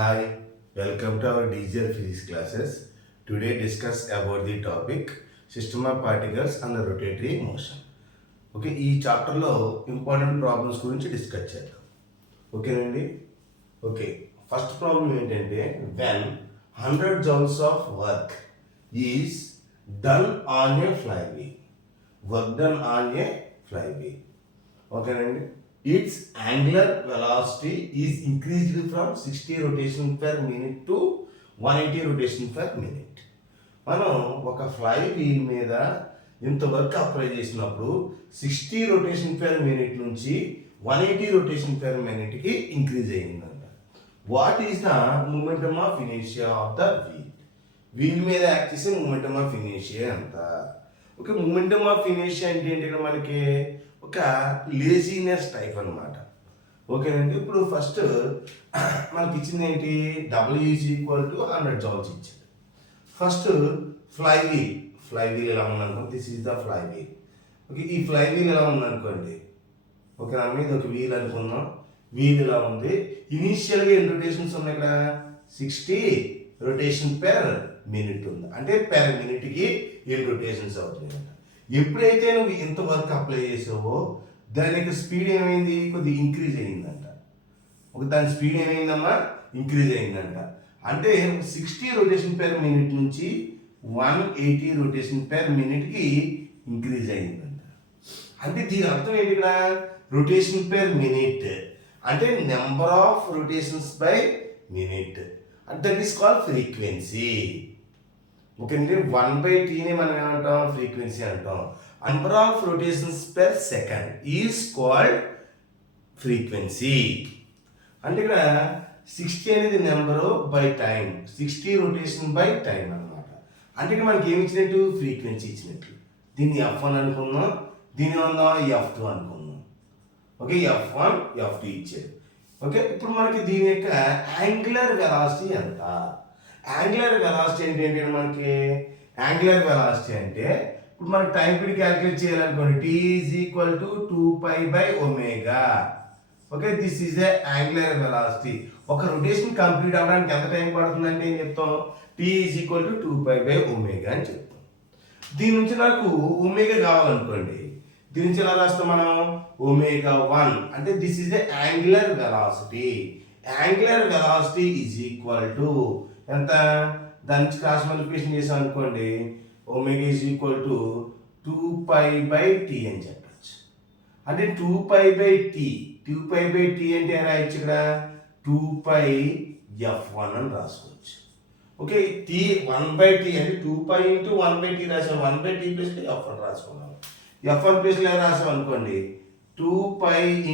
Hi, welcome to our digital physics classes. Today discuss about the topic system of particles and the rotatory motion. Okay ఈ చాప్టర్లో important problems గురించి discuss చేద్దాం. ఓకేనండి. Okay first problem ఏంటంటే when 100 joules of work is done on a flywheel. Work done on a flywheel. ఓకేనండి. Its angular velocity is increased from 60 rotation per minute to 180 rotation per minute. మనం ఒక fly wheel మీద ఇంత work apply చేసినప్పుడు 60 rotation per minute నుంచి 180 rotation per మినిట్కి increase అయ్యిందంట. What is the momentum of inertia of the wheel? Wheel మీద act చేసే మూమెంటమ్ ఆఫ్ ఇనర్షియా అంత. ఓకే, మూమెంటమ్ ఆఫ్ ఇనర్షియా అంటే ఏంటి? ఇక్కడ మనకి ఒక లేజీనెస్ టైప్ అనమాట. ఓకేనండి. ఇప్పుడు ఫస్ట్ మనకి ఇచ్చింది ఏంటి? W is equal to 100 joules ఇచ్చింది. ఫస్ట్ ఫ్లై వీల్ ఎలా ఉందనుకో, this is the flywheel. Okay, ఈ ఫ్లై వీల్ ఎలా ఉందనుకోండి. ఓకే, దాని మీద ఒక వీల్ అనుకుందాం. వీల్ ఇలా ఉంది. ఇనీషియల్గా ఎన్ని రొటేషన్స్ ఉన్నాయి? ఇక్కడ 60 రొటేషన్ పెర్ మినిట్ ఉంది. అంటే పెర్ మినిట్కి 7 రొటేషన్స్ అవుతున్నాయి. ఎప్పుడైతే నువ్వు ఇంత వర్క్ అప్లై చేసావో దాని యొక్క స్పీడ్ ఏమైంది? కొద్దిగా ఇంక్రీజ్ అయ్యిందంట. దాని స్పీడ్ ఏమైందమ్మా? ఇంక్రీజ్ అయ్యిందంట. అంటే 60 రొటేషన్ పెర్ మినిట్ నుంచి 180 రొటేషన్ పెర్ మినిట్కి ఇంక్రీజ్ అయ్యిందంట. అంటే దీని అర్థం ఏంటి? ఇక్కడ రొటేషన్ పెర్ మినిట్ అంటే number of rotations by minute. That is called frequency. Okay అండి. 1/t మనం ఏమంటాం? ఫ్రీక్వెన్సీ అంటాం. Number of rotations per second is called frequency. అంటే ఇక్కడ 60 అనేది number by time, 60 rotation by time అనమాట. అంటే ఇక్కడ మనకి ఏమి ఇచ్చినట్టు? ఫ్రీక్వెన్సీ ఇచ్చినట్టు. దీన్ని F1 అనుకుందాం, దీన్ని ఏమన్నా F2 అనుకుందాం. ఓకే, F1 F2 ఇచ్చారు. ఓకే, ఇప్పుడు మనకి దీని యొక్క యాంగులర్ వెలాసిటీ ఎంత? యాంగులర్ వెలాసిటీ అంటే ఏంటి? మనకి యాంగులర్ వెలాసిటీ అంటే ఇప్పుడు మనకి టైం పీరియడ్ క్యాలిక్యులేట్ చేయాలనుకోండి. t is equal to 2π/ω. Okay, this is a angular velocity. ఒక రొటేషన్ కంప్లీట్ అవ్వడానికి ఎంత టైం పడుతుందంటే ఏం చెప్తాం? t ఈజ్ ఈక్వల్ టు 2π/ω అని చెప్తాం. దీని నుంచి నాకు ఒమేగా కావాలనుకోండి. దీని నుంచి ఎలా రాస్తాం మనం? ω1 అంటే this is a angular velocity. Angular velocity is equal to ఎంత? దాని నుంచి క్రాస్ మల్టిప్లికేషన్ చేసాం అనుకోండి, omega is equal to 2π/t అని చెప్పచ్చు. అంటే 2π/t అంటే రాయొచ్చు ఇక్కడ 2πF1 అని రాసుకోవచ్చు. ఓకే, t 1/t అంటే 2π ఇంటూ 1/t రాసాం. 1/t ప్లస్ F1 రాసుకున్నాం. F1 ప్లస్ ఎలా రాసాం అనుకోండి, 2π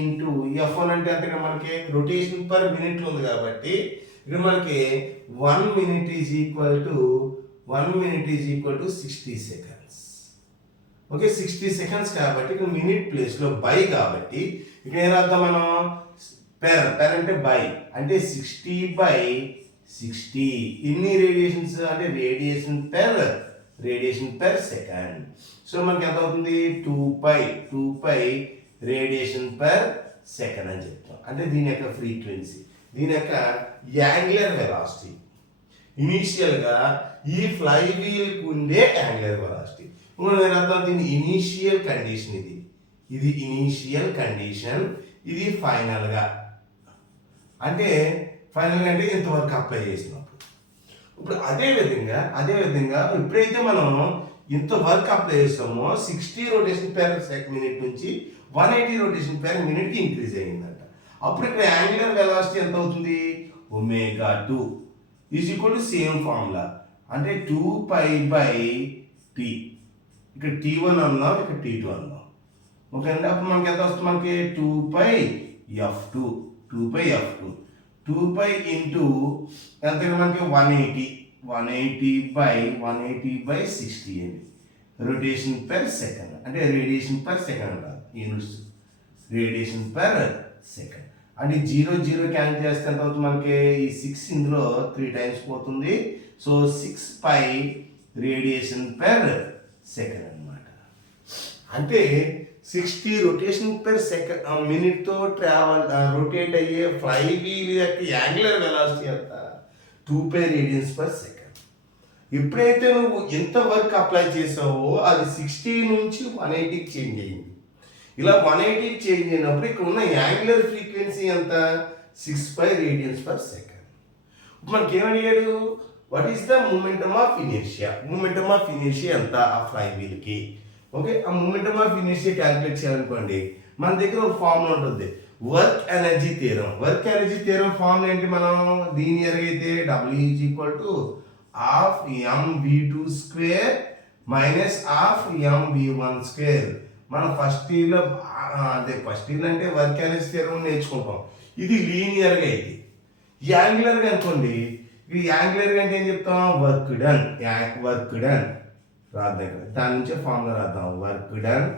ఇంటూ F1 అంటే అంత మనకి రొటేషన్ పర్ మినిట్లో ఉంది కాబట్టి ఇక్కడ మనకి 1 minute is equal to 60 seconds. Okay, 60 seconds కాబట్టి ఇక్కడ మినిట్ ప్లేస్లో బై కాబట్టి ఇక్కడ ఏం రాద్దాం మనం? పెర్ అంటే బై అంటే 60/60. ఎన్ని రేడియేషన్స్ అంటే రేడియేషన్ పెర్ సెకండ్. సో మనకి ఎంత అవుతుంది? 2π రేడియేషన్ పెర్ సెకండ్ అని చెప్తాం. అంటే దీని యొక్క ఫ్రీక్వెన్సీ, దీని యొక్క యాంగులర్ వెలాసిటీ. ఇనీషియల్గా ఈ ఫ్లై వీల్కి ఉండే యాంగులర్ వెలాసిటీ. నేను అర్థం దీని ఇనీషియల్ కండిషన్. ఇది ఇనీషియల్ కండిషన్, ఇది ఫైనల్గా. అంటే ఫైనల్గా అంటే ఇంతవరకు అప్లై చేసినప్పుడు. ఇప్పుడు అదే విధంగా ఎప్పుడైతే మనం ఇంత వర్క్ అప్లై చేస్తామో 60 రొటేషన్ పెర్ మినిట్ నుంచి 180 రొటేషన్ పెర్ మినిట్కి ఇంక్రీజ్ అయ్యిందంట. అప్పుడు ఇక్కడ యాంగులర్ వెలాసిటీ ఎంత అవుతుంది? ω2 is equal to same formula అంటే 2π/t. ఇక్కడ t1 అన్నాం, ఇక్కడ t2 అన్నాం. ఓకే అండి. అప్పుడు మనకి ఎంత వస్తుంది? మనకి 2πF2 2π ఇంటూ ఎంత? మనకి 180/180/60 అండి. రొటేషన్ పెర్ సెకండ్ అంటే రేడియేషన్ పర్ సెకండ్ కాదు, యూనిట్స్ రేడియేషన్ పర్ సెకండ్. అంటే 0 క్యాన్సిల్ చేస్తే ఎంత అవుతుంది? మనకి ఈ 6 ఇందులో 3 times పోతుంది. సో 6π రేడియేషన్ పెర్ సెకండ్ అనమాట. అంటే 60 రొటేషన్ పెర్ సెకండ్ మినిట్తో రొటేట్ అయ్యే ఫ్లై వీల్ యొక్క యాంగులర్ వెలాసిటీ ఎంత 2π రేడియన్స్ పర్ సెకండ్. ఎప్పుడైతే నువ్వు ఎంత వర్క్ అప్లై చేసావో అది 60 నుంచి 180కి చేంజ్ అయింది. ఇలా 180కి చేంజ్ అయినప్పుడు ఇక్కడ ఉన్న యాంగులర్ ఫ్రీక్వెన్సీ ఎంత 6π రేడియన్స్ పర్ సెకండ్. మనకి ఏమడిగాడు, what is the momentum of inertia. Momentum of inertia ఎంత ఆ ఫ్లై వీల్కి. ఓకే, ఆ మూమెంటమ్ ఆఫ్ ఇనర్షియా క్యాలిక్యులేట్ చేయాలనుకోండి, మన దగ్గర ఒక ఫార్ములా ఉంటుంది, work energy theorem. Work energy theorem formula ఏంటి, మనం లీనియర్ అయితే W is equal to half mv2 square minus half mv1 square. మనం ఫస్ట్ ఇయర్లో ఫస్ట్ ఇయర్ అంటే వర్క్ ఎనర్జీ థియరం నేర్చుకుంటాం. ఇది లీనియర్గా అయితే. యాంగులర్గా అనుకోండి, ఇది యాంగులర్గా అంటే ఏం చెప్తాం, వర్క్ డన్. రాద్దాం ఇక్కడ, దాని నుంచే ఫార్ములా రాద్దాం. Work done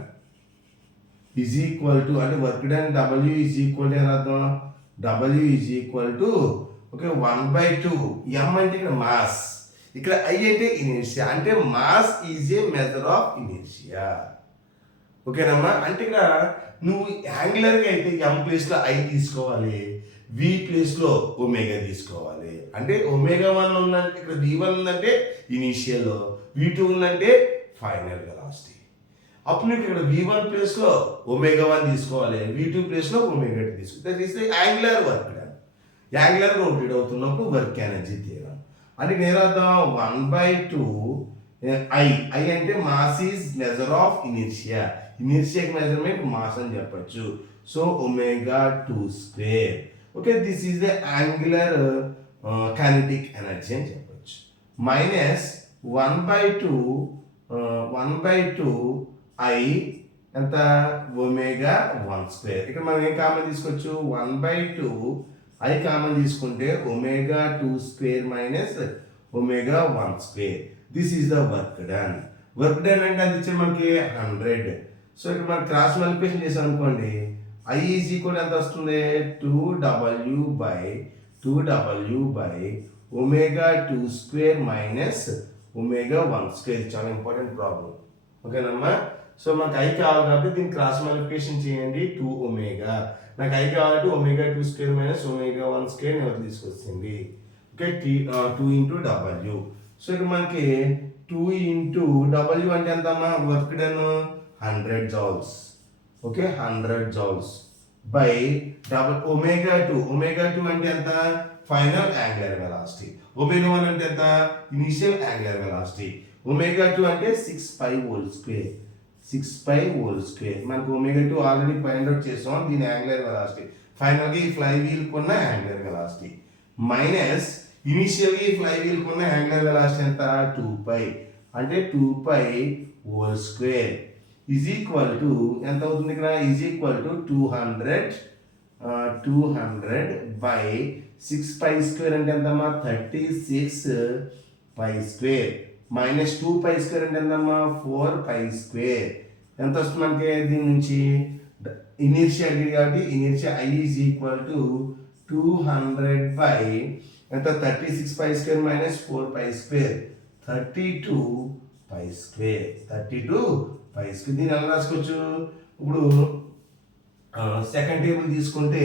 is equal to, అంటే work done W is equal to ఏం రాద్దాం, W is equal to okay 1/2. M అంటే ఇక్కడ మాస్, ఇక్కడ I అంటే ఇనర్షియా, అంటే mass is a measure of inertia. ఓకేనమ్మా, అంటే ఇక్కడ నువ్వు యాంగులర్గా అయితే M ప్లేస్లో I తీసుకోవాలి, V ప్లేస్లో ఒమేగా తీసుకోవాలి. అంటే ఒమేగా 1 ఉందంటే ఇక్కడ V1 ఉందంటే ఇనీషియల్, V2 ఉందంటే ఫైనల్ వెలాసిటీ. అప్పుడు నీకు ఇక్కడ V1 ప్లేస్లో ఒమేగా 1 తీసుకోవాలి, V2 ప్లేస్లో ఒమేగా 2 తీసుకోవాలి. That is the angular work done. యాంగులర్గా రొటేట్ అవుతున్నప్పుడు వర్క్ ఎనర్జీ థియరం. అంటే నేను అర్థం 1/2 I అంటే mass is measure of inertia. ఇనర్షియాకి మెజర్మెంట్ మాస్ అని చెప్పచ్చు. So omega 2 square. Okay, this is the angular kinetic energy అని చెప్పచ్చు. మైనస్ 1/2 I ఎంత ఒమేగా 1 స్క్వేర్. ఇక్కడ మనం ఏం కామన్ తీసుకోవచ్చు, 1/2 I కామన్ తీసుకుంటే omega 2 square minus omega 1 square. This is the work done. Work done అంటే అది ఇచ్చే మనకి 100. సో ఇక్కడ మనం క్రాస్ మల్టిప్లికేషన్ చేసాం అనుకోండి, I ఈజ్ ఈక్వల్ ఎంత వస్తుంది, 2W by omega 2 square minus omega 1 square. చాలా ఇంపార్టెంట్ ప్రాబ్లం. ఓకేనమ్మా, సో మనకు I కావాలి కాబట్టి దీన్ని క్రాస్ మల్టిప్లికేషన్ చేయండి, 2 ఒమేగా. నాకు I కావాలంటే omega 2 square minus omega 1 square ఎవరు తీసుకొచ్చింది. Okay, 2 into W. సో ఇక్కడ మనకి 2 ఇంటూ W అంటే ఎంత అమ్మా, work done 100 joules. Okay, 100 joules by omega 2 అంటే ఎంత, ఫైనల్ యాంగులర్ వెలాసిటీ. ఒమేగా 1 అంటే ఎంత, ఇనిషియల్ యాంగులర్ వెలాసిటీ. ఒమేగా 2 అంటే 6π హోల్ స్క్వేర్. మనకు ఒమేగా 2 ఆల్రెడీ ఫైండ్ అవుట్ చేసాం, దీని యాంగులర్ వెలాసిటీ. ఫైనల్గా ఈ ఫ్లై వీల్ కొన్న యాంగులర్ వెలాసిటీ మైనస్ ఇనిషియల్గా ఈ ఫ్లై వీల్ కొన్న యాంగులర్ వెలాసిటీ ఎంత, 2π. అంటే 2π whole square is equal to ఎంత అవుతుంది, ఇక్కడ is equal to 200 by 6π square అంటే ఎంతమ్మా, 36π స్క్వేర్ మైనస్ 2π స్క్వేర్ అంటే ఎంతమ్మా, 4π స్క్వేర్. ఎంత వస్తుంది మనకి దీని నుంచి, ఇనర్షియా అడిగింది కాబట్టి inertia I is equal to 200 by ఎంత, 36π స్క్వేర్ మైనస్ 4π స్క్వేర్, 32π స్క్వేర్. దీన్ని ఎలా రాసుకోవచ్చు, ఇప్పుడు సెకండ్ టేబుల్ తీసుకుంటే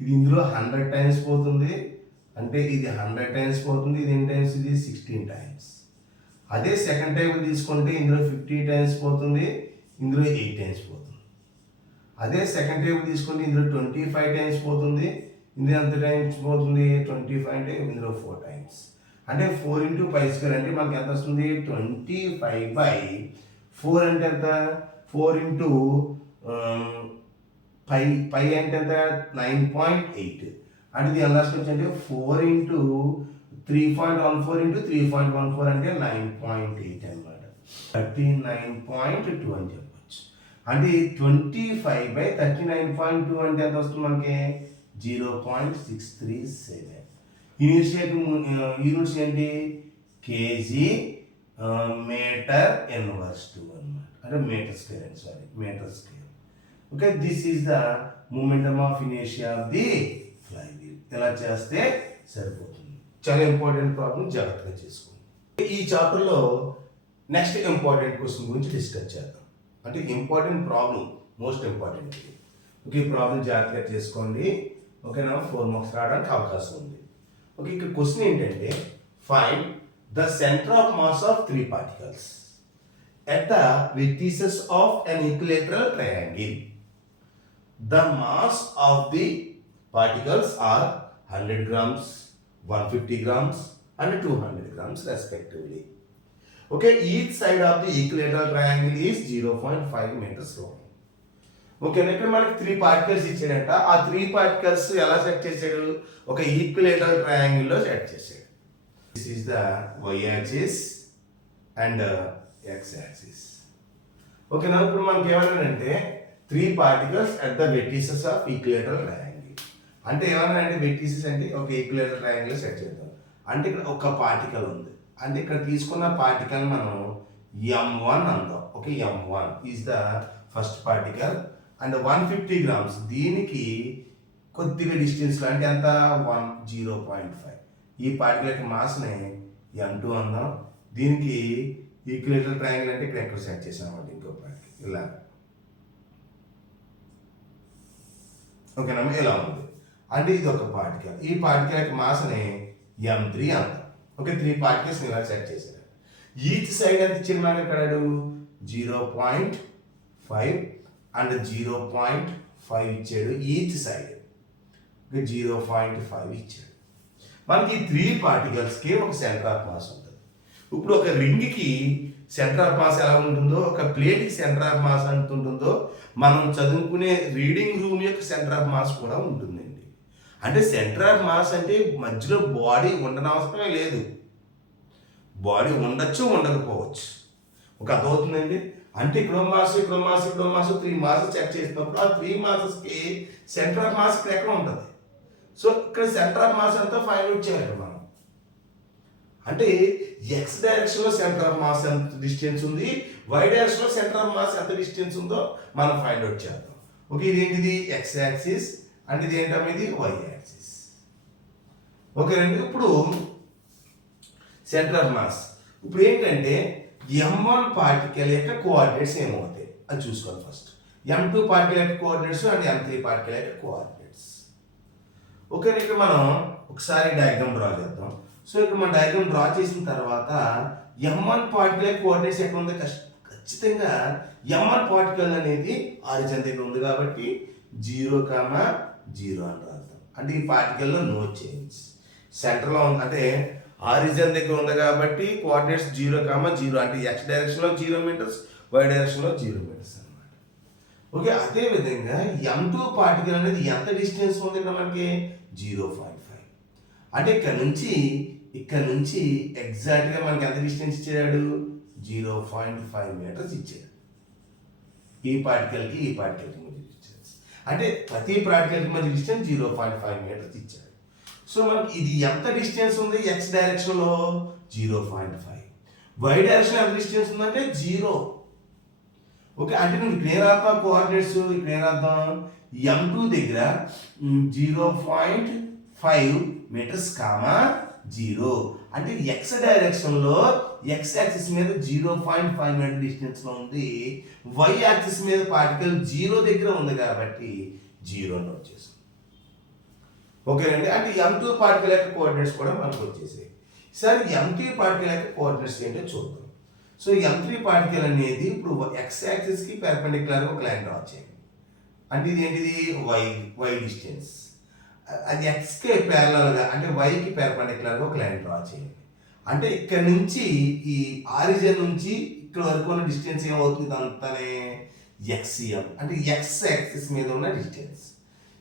ఇది ఇందులో 100 టైమ్స్ పోతుంది, అంటే ఇది 100 టైమ్స్ పోతుంది, ఇది ఎన్ని టైమ్స్, ఇది 16 టైమ్స్. అదే సెకండ్ టేబుల్ తీసుకుంటే ఇందులో 50 టైమ్స్ పోతుంది, ఇందులో 8 టైమ్స్ పోతుంది. అదే సెకండ్ టేబుల్ తీసుకుంటే ఇందులో 25 టైమ్స్ పోతుంది, ఇందులో ఎంత టైమ్స్ పోతుంది, 25 అంటే ఇందులో 4 టైమ్స్. అంటే 4 ఇంటూ π స్క్వేర్ అంటే మనకి ఎంత వస్తుంది, 25/4 అంటే ఎంత, 4 ఇంటూ π అంటే ఎంత, 9.8. అంటే ఇది ఎలా రాసుకోవచ్చు అంటే 4 ఇంటూ 3.14 ఇంటూ 3.14 అంటే 9.8 అనమాట, 39.2 అని చెప్పచ్చు. అంటే 25/39.2 అంటే ఎంత వస్తుంది మనకి, 0.637. యూనిట్స్ ఏంటి, కేజీ మీటర్ ఇన్వర్స్ 2 అనమాట, అంటే మీటర్ స్క్వేర్ అండి, metre square. Okay, this is the momentum of inertia of the flywheel. ఇలా చేస్తే సరిపోతుంది. చాలా ఇంపార్టెంట్ ప్రాబ్లం, జాగ్రత్తగా చేసుకోండి. ఈ చాప్టర్లో నెక్స్ట్ ఇంపార్టెంట్ క్వశ్చన్ గురించి డిస్కస్ చేద్దాం. అంటే important problem most important. Okay, ఈ ప్రాబ్లం జాగ్రత్తగా చేసుకోండి. ఓకేనా, 4 మార్క్స్ రావడానికి అవకాశం ఉంది. ఓకే, ఇక్కడ క్వశ్చన్ ఏంటంటే find the centre of mass of 3 particles at the vertices of an equilateral triangle. The mass of the particles are 100 grams, 150 grams and 200 grams respectively. Okay, each side of the equilateral triangle is 0.5 meters long. Okay, ఇక్కడ మనకి 3 particles ఇచ్చాడంట. ఆ 3 particles ఎలా set చేశాడు? ఒక equilateral triangle లో set చేశాడు. This is the y axis and x axis. ఓకేనా, ఇప్పుడు మనకి ఏమన్నాడంటే 3 particles at the vertices of equilateral triangle. అంటే ఏమన్నాడంటే వెర్టిసెస్ అంటే ఒక ఈక్విలేటరల్ ట్రయాంగిల్ సెట్ చేద్దాం. అంటే ఇక్కడ ఒక పార్టికల్ ఉంది. అంటే ఇక్కడ తీసుకున్న పార్టికల్ మనం m1 అందాం. Okay, m1 is the first particle and 150 grams. దీనికి కొద్దిగా డిస్టెన్స్లో అంటే ఎంత 0.5. ఈ పార్టికల్కి మాస్ని m2 అందాం. దీనికి ఈక్విలేటరల్ ట్రయాంగిల్ అంటే ఇక్కడ ఎక్కడ సెట్ చేసామంటే ఇంకో పార్టికల్ ఇలా. ఓకేనా, ఇలా ఉంది. అంటే ఇది ఒక పార్టికల్. ఈ పార్టికల్కి మాస్ని m3 అందాం. ఓకే, 3 పార్టికల్స్ ఇలా సెట్ చేశారు. ఈచ్ సైడ్ ఎంత ఇచ్చిన మాట ఇక్కడ 0.5 అండ్ 0.5 ఇచ్చాడు ఈచ్ సైడ్. 0.5 ఇచ్చాడు. మనకి ఈ 3 పార్టికల్స్కి ఒక సెంటర్ ఆఫ్ మాస్ ఉంటుంది. ఇప్పుడు ఒక రింగ్కి సెంటర్ ఆఫ్ మాస్ ఎలా ఉంటుందో, ఒక ప్లేట్కి సెంటర్ ఆఫ్ మాస్ ఎంత ఉంటుందో, మనం చదువుకునే రీడింగ్ రూమ్ యొక్క సెంటర్ ఆఫ్ మాస్ కూడా ఉంటుందండి. అంటే సెంటర్ ఆఫ్ మాస్ అంటే మధ్యలో బాడీ ఉండనవసరమే లేదు. బాడీ ఉండొచ్చు, ఉండకపోవచ్చు. ఒక అర్థమవుతుందండి. అంటే ఇక్కడ మాస్ 3 మాసెస్ చెక్ చేసినప్పుడు ఆ 3 మాసెస్కి సెంటర్ ఆఫ్ మాస్ ఇక్కడ ఎక్కడ ఉంటుంది. సో ఇక్కడ సెంటర్ ఆఫ్ మాస్ అంతా ఫైండ్ అవుట్ చేయాలి మనం. అంటే ఎక్స్ డైరెక్షన్లో సెంటర్ ఆఫ్ మాస్ ఎంత డిస్టెన్స్ ఉంది, వై డైరెక్షన్లో సెంటర్ ఆఫ్ మాస్ ఎంత డిస్టెన్స్ ఉందో మనం ఫైండ్ అవుట్ చేద్దాం. ఓకే, ఇది ఏంటిది ఎక్స్ యాక్సిస్ అండ్ ఇది ఏంటమ్మా ఇది వై యాక్సిస్. ఓకేనండి, ఇప్పుడు సెంటర్ ఆఫ్ మాస్. ఇప్పుడు ఏంటంటే m1 పార్టికల్ యొక్క కోఆర్డినేట్స్ ఏమవుతాయి అది చూసుకోవాలి ఫస్ట్. m2 పార్టికల్ యొక్క కోఆర్డినేట్స్ అండ్ m3 పార్టికల్ యొక్క కోఆర్డినేట్స్. ఓకే, ఇక్కడ మనం ఒకసారి డయాగ్రామ్ డ్రా చేద్దాం. సో ఇక్కడ మనం డయాగ్రామ్ డ్రా చేసిన తర్వాత m1 పార్టికల్ యొక్క కోఆర్డినేట్స్ ఎక్కడ ఉంది? ఖచ్చితంగా m1 పార్టికల్ అనేది ఆరిజిన్ దగ్గర ఉంది కాబట్టి 0, 0 అని రాద్దాం. అంటే ఈ పార్టికల్లో నో చేంజ్. సెంటర్లో ఉంది అంటే ఆరిజిన్ దగ్గర ఉంది కాబట్టి కోఆర్డినేట్స్ 0, 0 అంటే ఎక్స్ డైరెక్షన్లో 0 మీటర్స్, వై డైరెక్షన్లో 0 మీటర్స్ అనమాట. ఓకే, అదేవిధంగా m2 పార్టికల్ అనేది ఎంత డిస్టెన్స్ ఉంది ఇక్కడ మనకి 0.5. అంటే ఇక్కడ నుంచి ఎగ్జాక్ట్గా మనకి ఎంత డిస్టెన్స్ ఇచ్చాడు 0.5 మీటర్స్ ఇచ్చాడు. ఈ పార్టికల్కి మధ్య డిస్టెన్స్ అంటే ప్రతి పార్టికల్కి మధ్య డిస్టెన్స్ 0.5 మీటర్స్ ఇచ్చాడు. సో మనకి ఇది ఎంత డిస్టెన్స్ ఉంది ఎక్స్ డైరెక్షన్లో 0.5, వై డైరెక్షన్ ఎంత డిస్టెన్స్ ఉందంటే 0. ఓకే, అంటే నువ్వు ఇక్కడ ఏం రాద్దాం కోఆర్డినేట్స్, ఇక్కడ ఏం రాద్దాం m2 దగ్గర 0.5 మీటర్స్ 0 అంటే ఎక్స్ డైరెక్షన్లో ఎక్స్ యాక్సిస్ మీద 0.5 మీటర్ డిస్టెన్స్లో ఉంది, వై యాక్సిస్ మీద పార్టికల్ 0 దగ్గర ఉంది కాబట్టి 0 నోట్ చేస్తాం. ఓకేనండి, అంటే m2 పార్టికల్ యొక్క కోఆర్డినేట్స్ కూడా మనకు వచ్చేసాయి. సరే m3 పార్టికల్ యొక్క కోఆర్డినేట్స్ ఏంటో చూద్దాం. సో m3 పార్టికల్ అనేది ఇప్పుడు ఎక్స్ యాక్సిస్కి పెర్పెండిక్యులర్గా ఒక లైన్ డ్రా చేయండి. అంటే ఇది ఏంటిది వై డిస్టెన్స్. అది ఎక్స్కి ప్యారలల్గా అంటే వైకి పెర్పెండిక్యులర్గా ఒక లైన్ డ్రా చేయండి. అంటే ఇక్కడ నుంచి ఈ ఆరిజిన్ నుంచి ఇక్కడ వరకు ఉన్న డిస్టెన్స్ ఏమవుతుంది అంతానే xm అంటే ఎక్స్ యాక్సిస్ మీద ఉన్న డిస్టెన్స్.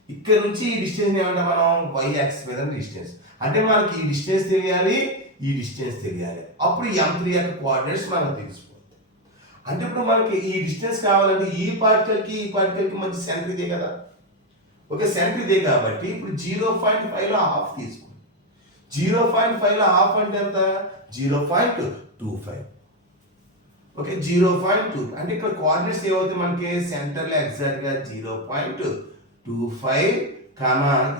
ఇక్కడ నుంచి ఈ డిస్టెన్స్ ఏమంటే మనం వై యాక్సిస్ మీద డిస్టెన్స్. అంటే మనకి ఈ డిస్టెన్స్ తెలియాలి, ఈ డిస్టెన్స్ తెలియాలి. అప్పుడు m3 యొక్క కోఆర్డినేట్స్ మనకు తెలిసిపోతాయి. అంటే ఇప్పుడు మనకి ఈ డిస్టెన్స్ కావాలంటే ఈ పార్టికల్కి మధ్య సెంటర్ ఇదే కదా. ఓకే, సెంటర్ ఇదే కాబట్టి ఇప్పుడు 0.5లో హాఫ్ తీసుకోండి. 0.5లో హాఫ్ అంటే ఎంత 0.25. ఓకే, 0.2 అంటే ఇక్కడ కోఆర్డినేట్స్ ఏమవుతాయి మనకి సెంటర్లో ఎగ్జాక్ట్గా 0.25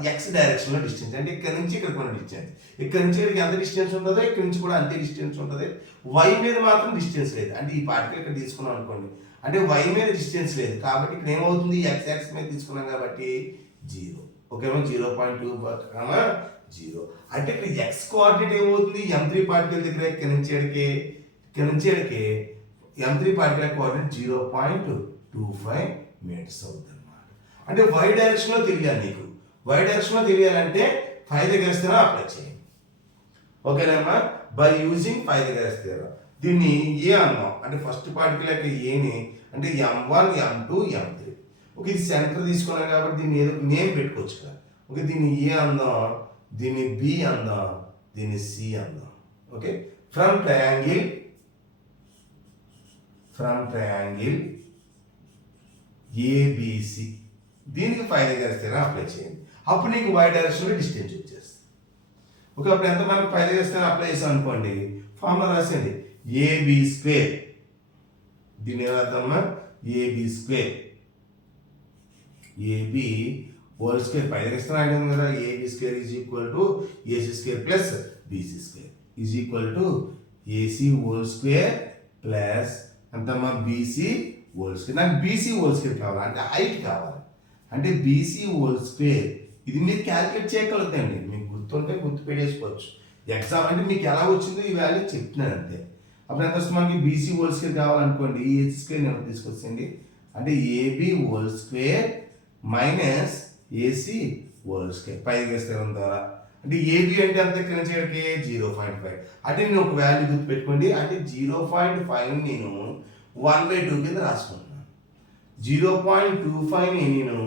ఎక్స్ డైరెక్షన్లో డిస్టెన్స్. అంటే ఇక్కడ నుంచి ఇక్కడ కొన్ని డిస్టెన్స్, ఇక్కడ నుంచి ఇక్కడికి ఎంత డిస్టెన్స్ ఉంటుందో ఇక్కడ నుంచి కూడా అంతే డిస్టెన్స్ ఉంటుంది. వై మీద మాత్రం డిస్టెన్స్ లేదు. అంటే ఈ పార్టికల్ ఇక్కడ తీసుకున్నాం అనుకోండి, అంటే y మీద డిస్టెన్స్ లేదు కాబట్టి ఇక్కడ ఏమవుతుంది x మీద తీసుకున్నాం కాబట్టి 0. ఓకేమో 0.2 0. అంటే ఇక్కడ x కోఆర్డినేట్ ఏమవుతుంది m3 పార్టికల్ దగ్గర ఇక్కడ నుంచి ఎక్కడికి m3 పార్టికల్ కోఆర్డినేట్ 0.25 మీటర్స్ అవుతుంది అన్నమాట. అంటే y డైరెక్షన్లో తెలియాలి నీకు. y డైరెక్షన్లో తెలియాలంటే 5 దగ్గర ఇస్తేనే అప్లై చేయండి. ఓకేనమ్మా, బై యూజింగ్ 5 దగ్గర ఇస్తారు. దీన్ని ఏ అన్నాం అంటే ఫస్ట్ పార్టికల్ యొక్క ఏని అంటే m1 m2 m3. ఓకే, ఇది సెంటర్ తీసుకున్నాం కాబట్టి దీన్ని ఏదో నేమ్ పెట్టుకోవచ్చు కదా. ఓకే, దీన్ని ఏ అందాం, దీన్ని బి అందాం, దీన్ని సి అందాం. ఓకే, ఫ్రమ్ ట్రయాంగిల్ ఏబిసి దీనికి 5 దగ్గర ఇస్తేనే అప్లై చేయండి. అప్పుడు నీకు y డైరెక్షన్లో డిస్టెన్స్ వచ్చేస్తుంది. ఓకే, అప్పుడు ఎంత మనకి 5 దగ్గర ఇస్తేనే అప్లై చేసాం అనుకోండి, ఫార్ములా రాసేయండి ఏబి స్క్వేర్. దీని ఏమర్థమ్మా AB square, AB whole square 5 దగ్గర ఇస్తే రాయడం కదా. AB square is equal to AC square plus BC square is equal to AC whole square plus ఎంతమ్మా బీసీ హోల్ స్క్వేర్. నాకు బీసీ హోల్ స్క్వేర్ కావాలి అంటే హైట్ కావాలి. అంటే బీసీ హోల్ స్క్వేర్ ఇది మీరు క్యాలిక్యులేట్ చేయగలుగుతాయండి. మీకు గుర్తుంటే గుర్తు పెట్టేసుకోవచ్చు. ఎగ్జామ్ అంటే మీకు ఎలా వచ్చిందో ఈ వాల్యూ చెప్తున్నాను అంతే. అప్పుడు ఎంత వస్తుంది మనకి బీసీ హోల్ స్క్వేర్ కావాలనుకోండి, ఏసీ స్క్వేర్ నేను తీసుకొచ్చింది అంటే AB whole square minus AC whole square 5 వేస్తారు ద్వారా. అంటే ఏబి అంటే ఎంత ఇక్కడ నుంచి 0.5. అంటే నేను ఒక వాల్యూ గుర్తు పెట్టుకోండి. అంటే 0.5 నేను 1/2 కింద రాసుకుంటున్నాను. 0.25 నేను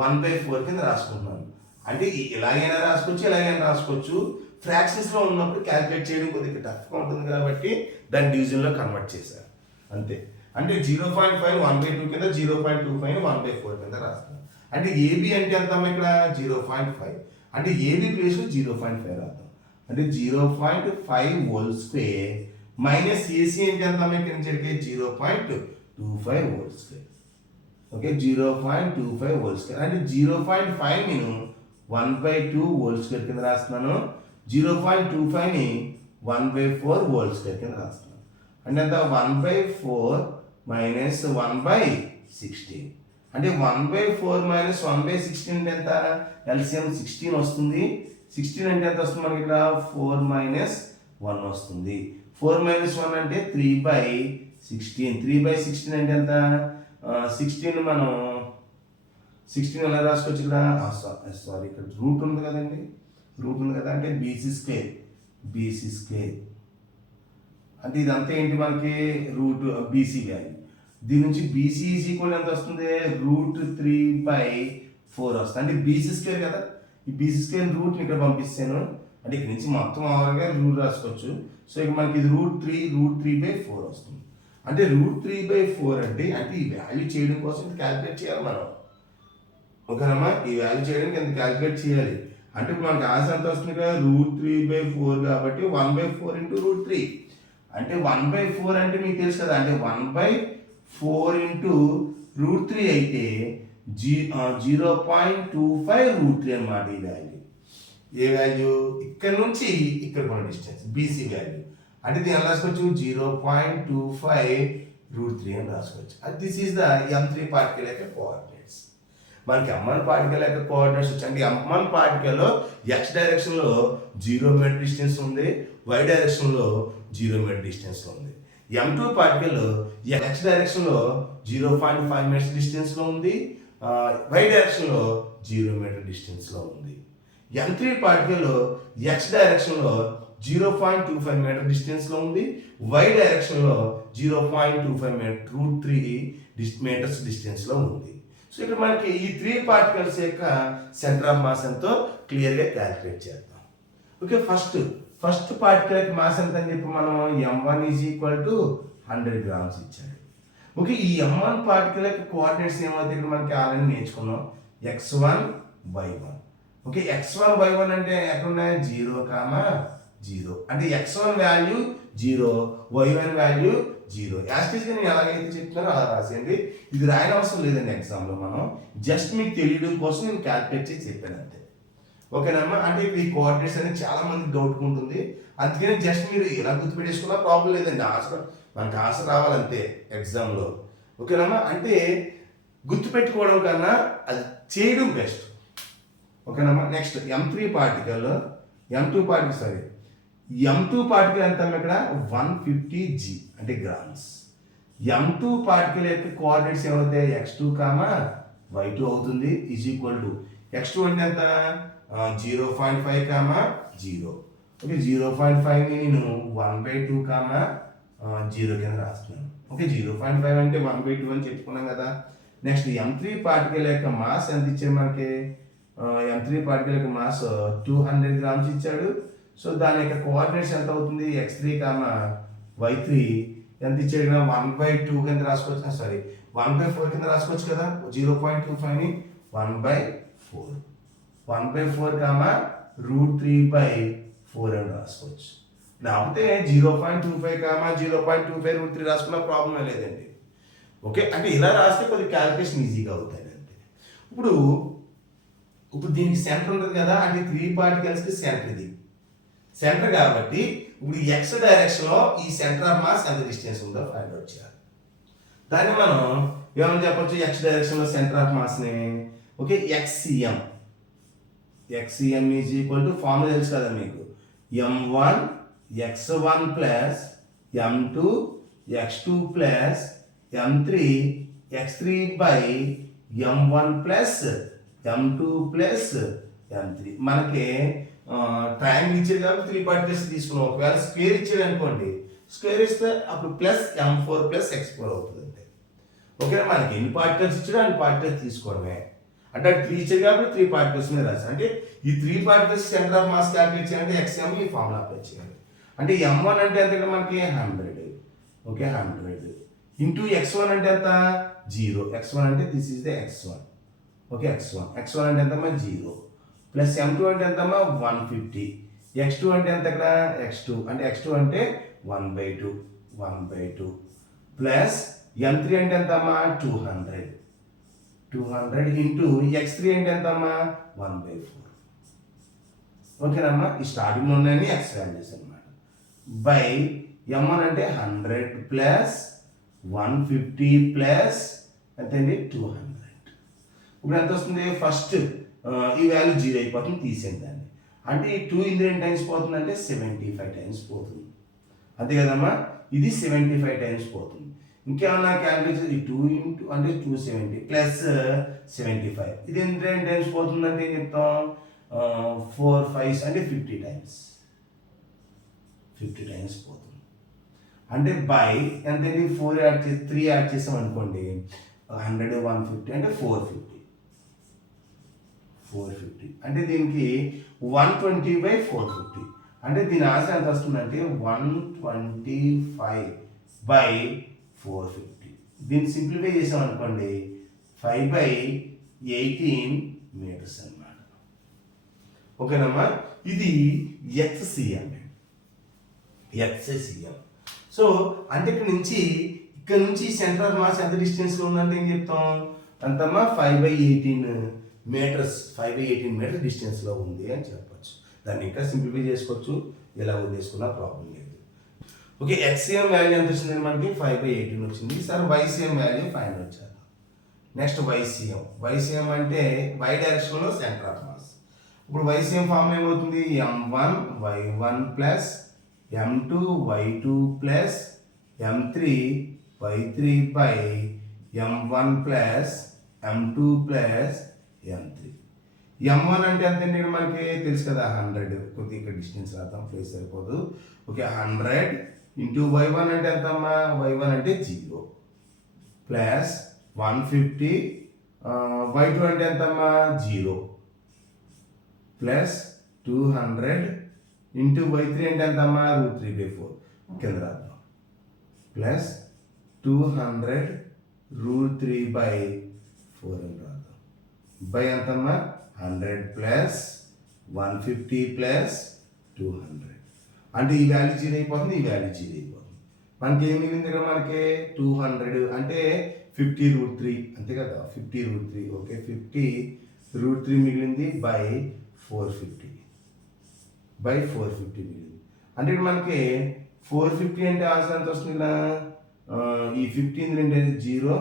1/4 కింద రాసుకుంటున్నాను. అంటే ఇలాగైనా రాసుకోవచ్చు. ఫ్రాక్షన్స్లో ఉన్నప్పుడు క్యాలిక్యులేట్ చేయడం కొద్దిగా టఫ్గా ఉంటుంది కాబట్టి దాన్ని డివిజన్లో కన్వర్ట్ చేశారు అంతే. అంటే 0.5 1/2 కింద 0.25 1/4 కింద రాస్తాను. అంటే ఏబి అంటే ఎంత ఇక్కడ 0.5. అంటే ఏబి ప్లేస్లో 0.5 రాద్దాం. అంటే 0.5 హోల్ స్క్వేర్ మైనస్ ఏసీ అంటే ఎంత ఇక్కడ నుంచి 0.25 whole square. Okay, 0.25 whole square అంటే 0.5 నేను 1/2 హోల్ స్క్వేర్ కింద రాస్తున్నాను. 0.25ని 1/4 హోల్ స్క్వేర్ కింద రాస్తున్నాను. అంటే ఎంత 1/4 మైనస్ 1/16. అంటే 1/4 మైనస్ 1/16 అంటే ఎంత ఎల్సిఎం 16 వస్తుంది. 16 అంటే ఎంత వస్తుంది మనకి ఇక్కడ 4 మైనస్ 1 వస్తుంది. 4 మైనస్ 1 అంటే 3/16. 3/16 అంటే ఎంత 16 మనం 16 ఎలా రాసుకోవచ్చు ఇక్కడ సారీ ఇక్కడ రూట్ ఉంది కదండి. అంటే బీసీ స్క్వేర్ అంటే ఇదంతా ఏంటి మనకి రూట్ బీసీ వాల్యూ. దీని నుంచి బీసీ ఈజ్ ఈక్వల్ ఎంత వస్తుంది √3/4 వస్తుంది. అంటే బీసీ స్క్వేర్ కదా. ఈ బీసీ స్క్వేర్ రూట్ని ఇక్కడ పంపిస్తాను. అంటే ఇక్కడ నుంచి మొత్తం ఓవర్గా రూట్ రాసుకోవచ్చు. సో ఇక మనకి ఇది √3/4 వస్తుంది. అంటే √3/4 అంటే ఈ వాల్యూ చేయడం కోసం క్యాలిక్యులేట్ చేయాలి మనం. ఓకేనమ్మా, ఈ వాల్యూ చేయడానికి ఎంత క్యాలిక్యులేట్ చేయాలి అంటే ఇప్పుడు మనకి ఆన్సర్ ఎంత వస్తుంది కదా √3/4 కాబట్టి 1/4 × √3 అంటే 1/4 అంటే మీకు తెలుసు కదా. అంటే 1/4 × √3 అయితే 0.25 √3 అన్నమాట ఈ వాల్యూ. ఏ వాల్యూ ఇక్కడ నుంచి ఇక్కడ మన డిస్టెన్స్ బీసీ వాల్యూ. అంటే దీన్ని ఎలా రాసుకోవచ్చు 0.25 √3 అని రాసుకోవచ్చు. This is the m3 particle యొక్క కోఆర్డినేట్స్. మనకి m1 పార్టికల్ యొక్క కోఆర్డినేట్స్ వచ్చి అంటే m1 పార్టికల్లో x డైరెక్షన్లో 0 మీటర్ డిస్టెన్స్ ఉంది, y డైరెక్షన్లో 0 మీటర్ డిస్టెన్స్ ఉంది. m2 పార్టికల్ x డైరెక్షన్లో 0.5 మీటర్ డిస్టెన్స్లో ఉంది, y డైరెక్షన్లో 0 మీటర్ డిస్టెన్స్లో ఉంది. m3 పార్టికల్ x డైరెక్షన్లో 0.25 మీటర్ డిస్టెన్స్లో ఉంది, y డైరెక్షన్లో 0.25 మీటర్ √3 మీటర్స్ డిస్టెన్స్లో ఉంది. సో ఇక్కడ మనకి ఈ 3 పార్టికల్స్ యొక్క సెంటర్ ఆఫ్ మాస్ ఎంతో క్లియర్గా క్యాలిక్యులేట్ చేద్దాం. ఓకే, ఫస్ట్ పార్టికల్ యొక్క మాస్ ఎంత అని చెప్పి మనం m1 is equal to 100 grams ఇచ్చాడు. ఓకే, ఈ m1 పార్టికల్ యొక్క కోఆర్డినేట్స్ ఏమవుతాయి ఇక్కడ మనకి ఆల్రెడీ నేర్చుకున్నాం x1 y1. Okay, x1 y1 అంటే ఎక్కడ ఉన్నాయి 0, 0 అంటే x1 వాల్యూ 0, y1 వాల్యూ 0. యాస్టిస్గా నేను ఎలాగైతే చెప్తున్నానో అలా రాసేయండి. ఇది రాయని అవసరం లేదండి ఎగ్జామ్లో. మనం జస్ట్ మీకు తెలియడం కోసం నేను క్యాల్కులేట్ చేసి చెప్పాను అంతే. ఓకేనమ్మా, అంటే ఈ కోఆర్డినేట్స్ అనేది చాలా మందికి డౌట్ ఉంటుంది. అందుకని జస్ట్ మీరు ఎలా గుర్తుపెట్టేసుకున్నా ప్రాబ్లం లేదండి. మనకి ఆన్సర్ రావాలంతే ఎగ్జామ్లో. ఓకేనమ్మా, అంటే గుర్తుపెట్టుకోవడం కన్నా అది చేయడం బెస్ట్. ఓకేనమ్మా. Next M3 particle, M2 particle ఎంత ఇక్కడ 150 G అంటే గ్రామ్స్. M2 పార్టికల్ యొక్క కోఆర్డినేట్స్ ఏమవుతాయి, x2, y2 అవుతుంది. ఈజ్ ఈక్వల్ టు x2 అంటే ఎంత 0.5, 0. ఓకే, 0.5ని నేను 1/2, 0 కింద రాస్తున్నాను. ఓకే, 0.5 అంటే 1/2 అని చెప్పుకున్నాం కదా. నెక్స్ట్ M3 పార్టికల్ యొక్క మాస్ ఎంత ఇచ్చాడు మనకి, M3 పార్టికల్ యొక్క మాస్ 200 గ్రామ్స్ ఇచ్చాడు. సో దాని యొక్క కోఆర్డినేట్స్ ఎంత అవుతుంది, x3, y3 ఎంత ఇచ్చాడు, 1/2 కింద రాసుకోవచ్చు, సారీ 1/4 కింద రాసుకోవచ్చు కదా. 0.25ని 1/4, 1/4, √3/4 అని రాసుకోవచ్చు. లేకపోతే 0.25, 0.25 √3 రాసుకున్న ప్రాబ్లం లేదండి. ఓకే, అంటే ఇలా రాస్తే కొద్దిగా క్యాలిక్యులేషన్ ఈజీగా అవుతాయి అంతే. ఇప్పుడు దీనికి సెంటర్ ఉంటుంది కదా, అంటే 3 పార్టికల్స్కి సెంటర్ ఇది. సెంటర్ కాబట్టి ఇప్పుడు x డైరెక్షన్లో ఈ సెంటర్ ఆఫ్ మాస్ ఎంత డిస్టెన్స్ ఉందో ఫైండ్ అవుట్ చేయాలి. దాన్ని మనం ఏమని చెప్పొచ్చు, x డైరెక్షన్లో సెంటర్ ఆఫ్ మాస్ని, okay, XCM is equal to formula తెలుసు కదా మీకు, m1 x1 plus m2 x2 plus m3 x3 by m1 plus m2 plus m3. మనకి ట్రయాంగిల్ ఇచ్చాడు కాబట్టి 3 పార్టికల్స్ తీసుకున్నాం. ఒకవేళ స్క్వేర్ ఇచ్చాడు అనుకోండి, స్క్వేర్ ఇస్తే అప్పుడు ప్లస్ m4 ప్లస్ x4 అవుతుంది అంతే. ఓకేనా, మనకి ఎన్ని పార్టికల్స్ ఇచ్చాడో అన్ని పార్టికల్స్ తీసుకోవడమే. అంటే 3 ఇచ్చాడు కాబట్టి 3 పార్టికల్స్ మీద రాశారు. అంటే ఈ 3 particles centre of mass calculate చేయాలంటే XM ఈ ఫార్ములా అప్లై చేయాలి. అంటే m1 అంటే ఎంత ఇక్కడ మనకి 100, ఓకే, 100 ఇంటూ x1 అంటే ఎంత 0. x1 అంటే this is the x1, okay, x1 అంటే ఎంతమ్మా 0, ప్లస్ m2 అంటే ఎంతమ్మా 150, x2 అంటే ఎంత ఇక్కడ x2 అంటే 1/2 ప్లస్ m3 అంటే ఎంతమ్మా 200 ఇంటూ x3 అంటే ఎంతమ్మా 1/4. ఓకేనమ్మా, ఈ స్టార్టింగ్లో ఉన్నాయని x వాల్యూస్ అనమాట. బై m1 అంటే 100 ప్లస్ 150 ప్లస్ ఎంతండి 200. ఇప్పుడు ఎంత వస్తుంది, ఫస్ట్ ఈ వాల్యూ 0 అయిపోతుంది, తీసేయండి దాన్ని. అంటే ఈ 2 ఇందులో ఎన్ని టైమ్స్ పోతుంది అంటే 75 టైమ్స్ పోతుంది, అంతే కదమ్మా. ఇది 75 టైమ్స్ పోతుంది. ఇంకేమన్నా క్యాలిక్యులేషన్, ఈ 2 ఇంటూ అంటే 270 ప్లస్ 75 ఇది ఎన్ని టైమ్స్ పోతుందంటే ఏం చెప్తాం, 4 5 అంటే 50 టైమ్స్ పోతుంది. అంటే బై ఎంత, 4 యాడ్ చేసి 3 యాడ్ చేసాం అనుకోండి, 100 150 అంటే 450 అంటే దీనికి 120/450. అంటే దీని ఆన్సర్ ఎంత వస్తుందంటే 125/450. దీన్ని సింప్లిఫై చేసాం అనుకోండి 5/18 మీటర్స్ అన్నమాట. ఓకేనమ్మా, ఇది XCM. సో అంటే ఇక్కడ నుంచి సెంటర్ ఆఫ్ మాస్ ఎంత డిస్టెన్స్లో ఉందంటే ఏం చెప్తాం, అంతమ్మా 5/18 మీటర్స్, 5/18 మీటర్స్ డిస్టెన్స్లో ఉంది అని చెప్పచ్చు. దాన్ని ఇంకా సింప్లిఫై చేసుకోవచ్చు, ఎలా వదిలేసుకున్నా ప్రాబ్లం లేదు. ఓకే, XCM వాల్యూ ఎంత వచ్చింది మనకి 5/18 వచ్చింది. Sir YCM value find out చేద్దాం. నెక్స్ట్ YCM అంటే y డైరెక్షన్లో సెంటర్ ఆఫ్ మాస్. ఇప్పుడు YCM ఫార్ములా ఏమవుతుంది, m1 y1 plus m2 y2 plus m3 y3 by m1 plus m2 plus m3. m1 అంటే ఎంత అండి మనకి తెలుసు కదా 100, కొద్దిగా ఇక్కడ డిస్టెన్స్ రాద్దాం, ప్లేస్ సరిపోదు. ఓకే, 100 ఇంటూ y1 అంటే ఎంతమ్మా, y1 అంటే 0 ప్లస్ 150, y2 అంటే ఎంతమ్మా 0 ప్లస్ 200 ఇంటూ y3 అంటే ఎంతమ్మా √3/4 కింద రాద్దాం, ప్లస్ 200 √3/4 అని రాద్దాం. బై ఎంతమ్మా 100 ప్లస్ 150 ప్లస్ 200. అంటే ఈ వాల్యూ 0 అయిపోతుంది, ఈ వాల్యూ 0 అయిపోతుంది. మనకి ఏం మిగిలింది ఇక్కడ, మనకి 200 అంటే 50√3 అంతే కదా, 50√3. ఓకే, 50√3 మిగిలింది బై 450 మిగిలింది. అంటే ఇక్కడ మనకి 450 అంటే ఆన్సర్ ఎంత వస్తుంది ఇక్కడ ఈ 15 రెండు 0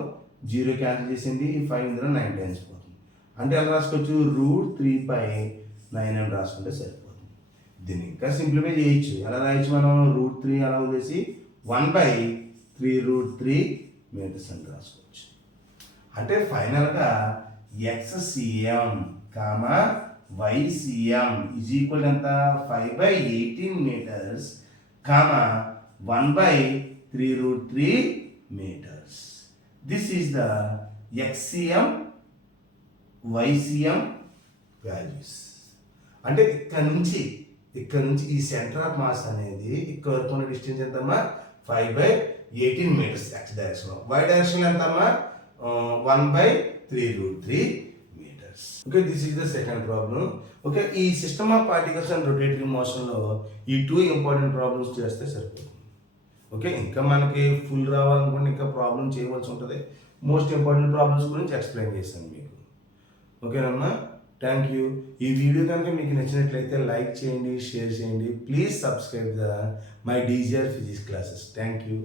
0 క్యాన్సిల్ చేసింది, ఈ 5 ఇందులో 9 టైమ్స్ పోతుంది. అంటే ఎలా రాసుకోవచ్చు, √3/9 అని రాసుకుంటే సరిపోతుంది. దీన్ని ఇంకా సింప్లిఫై చేయొచ్చు. ఎలా రాయొచ్చు మనం, √3 అలా వదిలేసి 1/3√3 మీటర్స్ అని రాసుకోవచ్చు. అంటే ఫైనల్గా XCM, YCM ఈజ్ ఈక్వల్ ఎంత, 5/18 metres, 1/3√3 metres. This is the XCM, YCM values. అంటే ఇక్కడ నుంచి ఈ సెంటర్ ఆఫ్ మాస్ అనేది ఇక్కడ వరకు ఉన్న డిస్టెన్స్ ఎంతమ్మా, 5/18 metres X direction. Y direction ఎంతమ్మా, 1/3√3 metres. Okay, this is the second problem. Okay, ఈ system of particles and rotatory మోషన్లో ఈ 2 ఇంపార్టెంట్ ప్రాబ్లమ్స్ చేస్తే సరిపోతుంది. ఓకే, ఇంకా మనకి ఫుల్ రావాలనుకుంటే ఇంకా ప్రాబ్లం చేయవలసి ఉంటుంది. మోస్ట్ ఇంపార్టెంట్ ప్రాబ్లమ్స్ గురించి ఎక్స్ప్లెయిన్ చేశాను మీకు. ఓకేనమ్మా, థ్యాంక్ యూ. ఈ వీడియో కనుక మీకు నచ్చినట్లయితే లైక్ చేయండి, షేర్ చేయండి. Please subscribe the my DGR physics classes. Thank you.